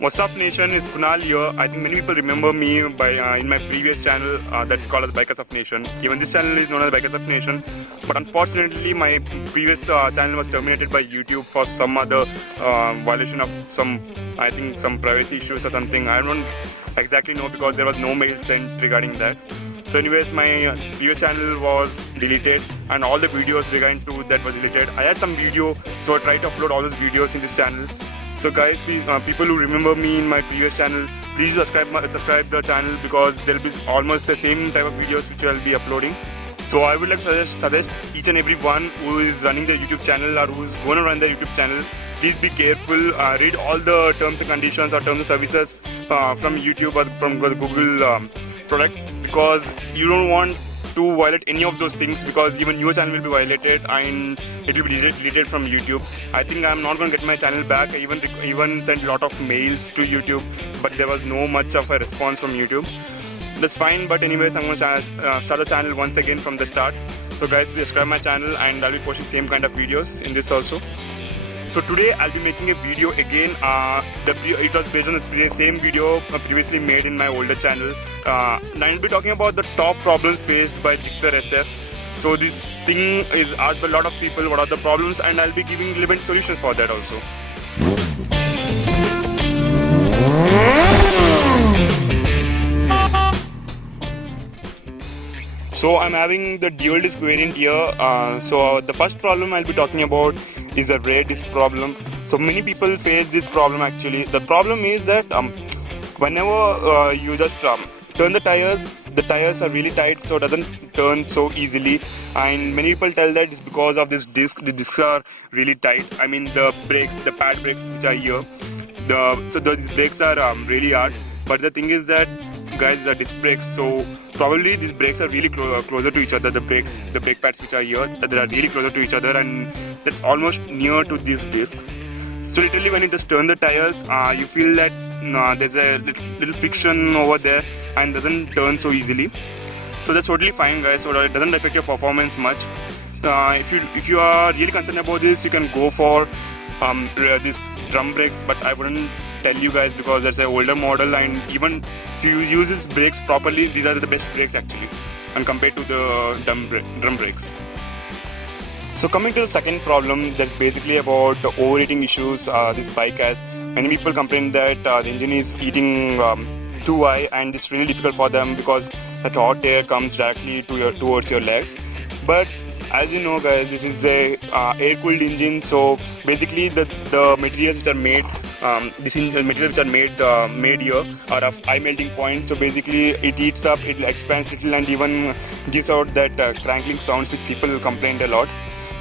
What's up, nation? It's Kunal here. I think many people remember me by in my previous channel that's called as Bikers of Nation. Even this channel is known as Bikers of Nation. But unfortunately, my previous channel was terminated by YouTube for some other violation of some, I think, some privacy issues or something. I don't exactly know because there was no mail sent regarding that. So anyways, my previous channel was deleted and all the videos regarding to that was deleted. I had some video, so I tried to upload all those videos in this channel. So guys, please, people who remember me in my previous channel, please subscribe the channel because there will be almost the same type of videos which I will be uploading. So I would like to suggest each and every one who is running the YouTube channel or who is going to run the YouTube channel, please be careful, read all the terms and conditions or terms and services from YouTube or from the Google product, because you don't want to violate any of those things, because even your channel will be violated and it will be deleted from YouTube. I think I'm not going to get my channel back. I even sent a lot of mails to YouTube, but there was no much of a response from YouTube. That's fine, but anyways, I'm going to start the channel once again from the start. So guys, please subscribe my channel and I'll be posting same kind of videos in this also. So today I'll be making a video again. It was based on the same video previously made in my older channel. And I'll be talking about the top problems faced by GIXXER SF. So this thing is asked by a lot of people, what are the problems, and I'll be giving relevant solutions for that also. So I'm having the dual disc variant here. So the first problem I'll be talking about is a rear disc problem. So many people face this problem actually. The problem is that whenever you just turn the tires are really tight, so it doesn't turn so easily. And many people tell that it's because of this disc. The discs are really tight. I mean the brakes, the pad brakes which are here. So these brakes are really hard. But the thing is that, guys, the disc brakes, so probably these brakes are really closer to each other. The brake pads which are here, they are really closer to each other, and that's almost near to this disc. So literally when you just turn the tires, you feel that there's a little friction over there and doesn't turn so easily. So that's totally fine, guys. So it doesn't affect your performance much. If you are really concerned about this, you can go for this drum brakes, but I wouldn't tell you guys because that's an older model, and even if you use these brakes properly, these are the best brakes actually, and compared to the drum brakes. So coming to the second problem, that's basically about the overheating issues this bike has. Many people complain that the engine is heating too high, and it's really difficult for them because that hot air comes directly towards your legs. But as you know, guys, this is a air-cooled engine. So basically, the materials which are made, made here are of high melting point. So basically, it heats up, it expands little, and even gives out that crackling sounds which people complained a lot.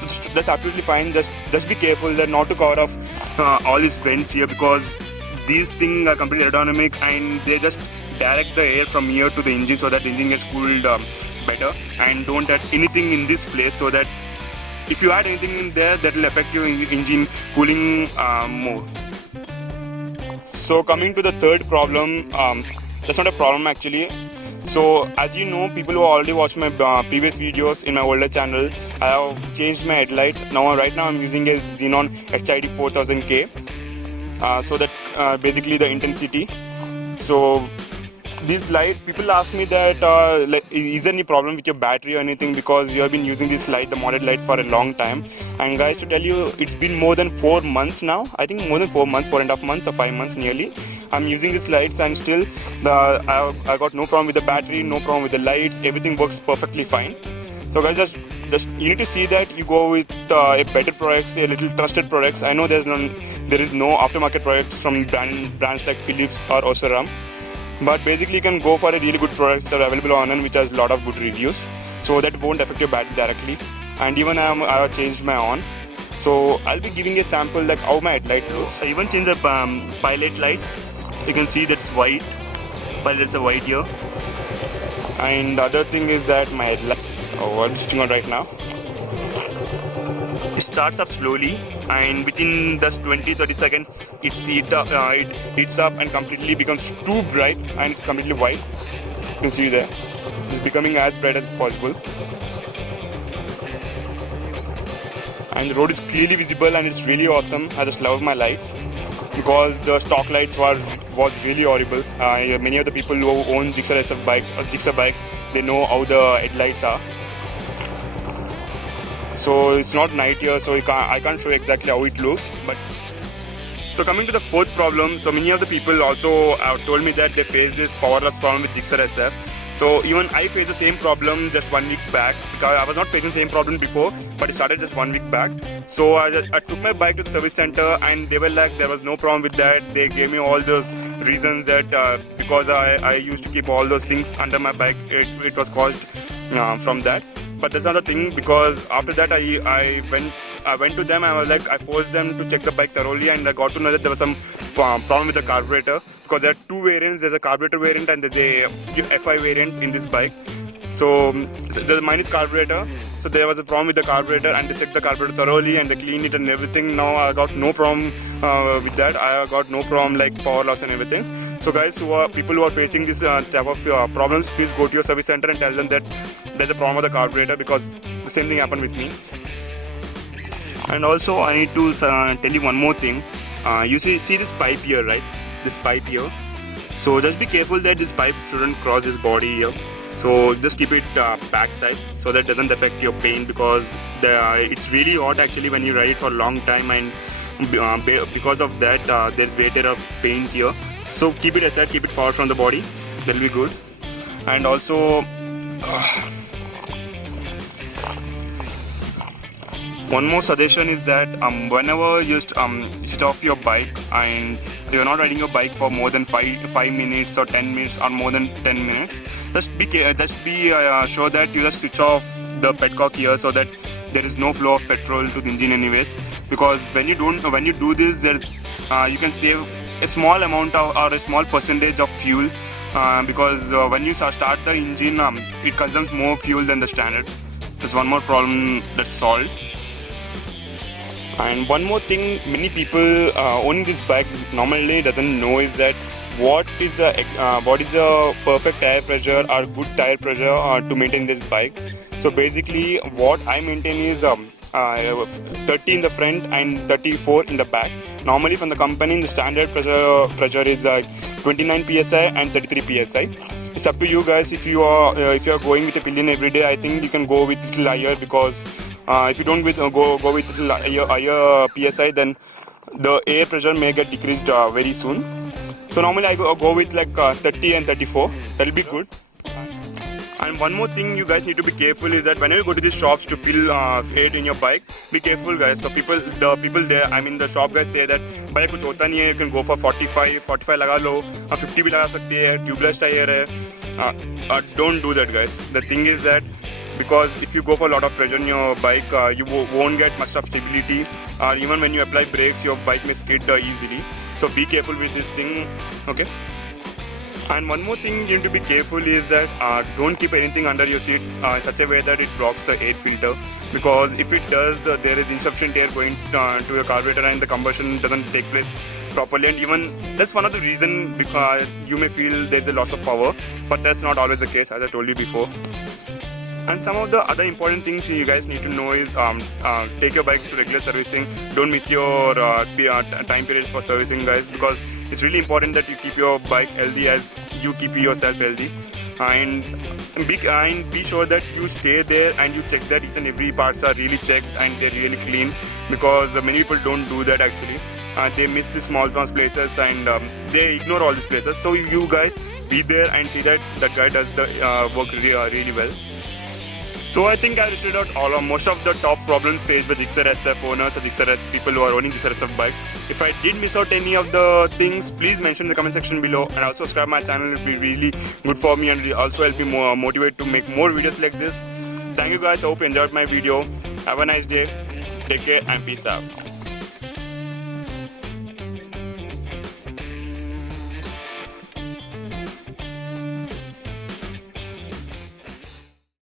So that's absolutely fine. Just be careful that not to cover off all these vents here, because these things are completely aerodynamic and they just direct the air from here to the engine so that the engine gets cooled better. And don't add anything in this place, so that if you add anything in there, that will affect your engine cooling more. So coming to the third problem, that's not a problem actually. So as you know, people who already watched my previous videos in my older channel, I have changed my headlights. Right now I'm using a Xenon HID 4000K. So that's basically the intensity. So these lights, people ask me that is there any problem with your battery or anything, because you have been using this light, the modded lights, for a long time. And guys, to tell you, it's been more than 4 months now. I think more than 4 months, 4.5 months or 5 months nearly. I'm using these lights and still I got no problem with the battery, no problem with the lights. Everything works perfectly fine. So guys, just you need to see that you go with a better products, a little trusted products. I know there is no aftermarket products from brands like Philips or Osram. But basically you can go for a really good products that are available online, which has a lot of good reviews, so that won't affect your battery directly. And even I have changed my on. So I'll be giving a sample like how my headlight looks. I even changed the pilot lights. You can see that's white. Pilot's a white here. And the other thing is that my headlights, I'm switching on right now. It starts up slowly, and within just 20-30 seconds it heats up and completely becomes too bright, and it's completely white. You can see there. It's becoming as bright as possible. And the road is clearly visible and it's really awesome. I just love my lights. because the stock lights was really horrible. Many of the people who own GIXXER SF bikes or GIXXER bikes, they know how the headlights are. So it's not night here, so I can't show exactly how it looks. But so coming to the fourth problem, so many of the people also told me that they face this power loss problem with GIXXER SF. So even I faced the same problem just 1 week back, because I was not facing the same problem before, but it started just 1 week back. So I took my bike to the service center and they were like there was no problem with that. They gave me all those reasons that because I used to keep all those things under my bike, it was caused from that. But that's not the thing, because after that I went to them. I forced them to check the bike thoroughly, and I got to know that there was some problem with the carburetor, because there are two variants. There's a carburetor variant and there's a FI variant in this bike. So mine is carburetor. So there was a problem with the carburetor, and they checked the carburetor thoroughly and they cleaned it and everything. Now I got no problem with that. I got no problem like power loss and everything. So guys, people who are facing this type of problems, please go to your service center and tell them that there's a problem with the carburetor, because the same thing happened with me. And also I need to tell you one more thing. You see this pipe here, right? This pipe here. So just be careful that this pipe shouldn't cross this body here. So just keep it backside so that it doesn't affect your paint, because it's really hot actually when you ride it for a long time, and because of that there's weight of paint here. So keep it aside, keep it far from the body. That'll be good. And also one more suggestion is that whenever you switch off your bike and you're not riding your bike for more than 5 minutes or 10 minutes or more than 10 minutes, just be sure that you just switch off the petcock here, so that there is no flow of petrol to the engine anyways. Because when you do this, you can save a small amount or a small percentage of fuel, because when you start the engine, it consumes more fuel than the standard. There's one more problem that's solved. And one more thing, many people owning this bike normally doesn't know is that what is the perfect tire pressure or good tire pressure to maintain this bike. So basically what I maintain is 30 in the front and 34 in the back. Normally from the company, the standard pressure is 29 psi and 33 psi. It's up to you guys. If you are going with a pillion every day, I think you can go with little higher, because if you don't go with little higher psi, then the air pressure may get decreased very soon. So normally I go with like 30 and 34. That'll be good. And one more thing you guys need to be careful is that whenever you go to these shops to fill air in your bike, be careful guys. So the people there, I mean the shop guys say that bike kuch hota nahi hai, you can go for 45 laga lo, 50 bhi laga sakte hai, tubeless tire hai. Don't do that guys. The thing is that because if you go for a lot of pressure in your bike, you won't get much of stability, or even when you apply brakes, your bike may skid easily. So be careful with this thing, okay? And one more thing you need to be careful is that don't keep anything under your seat in such a way that it blocks the air filter, because if it does, there is insufficient air going to your carburetor and the combustion doesn't take place properly. And even that's one of the reasons because you may feel there's a loss of power, but that's not always the case, as I told you before. And some of the other important things you guys need to know is take your bike to regular servicing. Don't miss your time periods for servicing guys, because it's really important that you keep your bike healthy as you keep yourself healthy. And be sure that you stay there and you check that each and every parts are really checked and they're really clean, because many people don't do that actually. They miss the small places and they ignore all these places. So you guys be there and see that that guy does the work really well. So I think I listed out most of the top problems faced by GIXXER SF owners or GIXXER SF people who are owning GIXXER SF bikes. If I did miss out any of the things, please mention in the comment section below, and also subscribe my channel. It will be really good for me and will also help me more motivate to make more videos like this. Thank you guys. I hope you enjoyed my video. Have a nice day. Take care and peace out.